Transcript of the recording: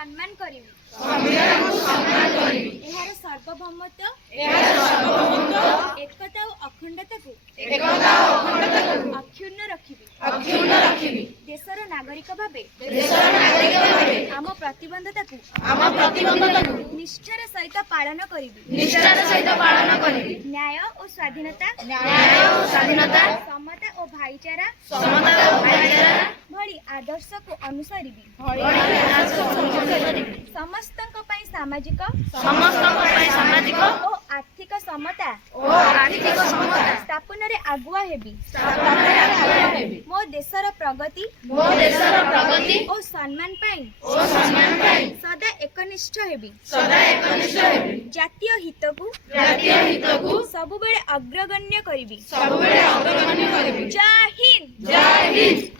ସମ୍ମାନ କରିବି। ଏହାର ସାର୍ବଭୌମତ୍ୱ, ଏକତା ଓ ଅଖଣ୍ଡତାକୁ ଅକ୍ଷୁଣ୍ଣ ରଖିବି। ଦେଶର ନାଗରିକ ଭାବେ ଆମ ପ୍ରତିବଦ୍ଧତାକୁ ନିଷ୍ଠାର ସହିତ ପାଳନ କରିବି। ନ୍ୟାୟ ଓ ସ୍ୱାଧୀନତା, ସମତା ଓ ଭାଇଚାରା ଭଳି ଆଦର୍ଶକୁ ଅନୁସରିବି। ସମସ୍ତଙ୍କ ପାଇଁ ସାମାଜିକ ଓ ଆର୍ଥିକ ସମତା ସ୍ଥାପନରେ ଆଗୁଆ ହେବି। ମୋ ଦେଶର ପ୍ରଗତି ଓ ସମ୍ମାନ ପାଇଁ ସଦା ଏକନିଷ୍ଠ ହେବି। ଜାତୀୟ ହିତକୁ ସବୁବେଳେ ଅଗ୍ରଗଣ୍ୟ କରିବି। ଜୟ ହିନ୍ଦ।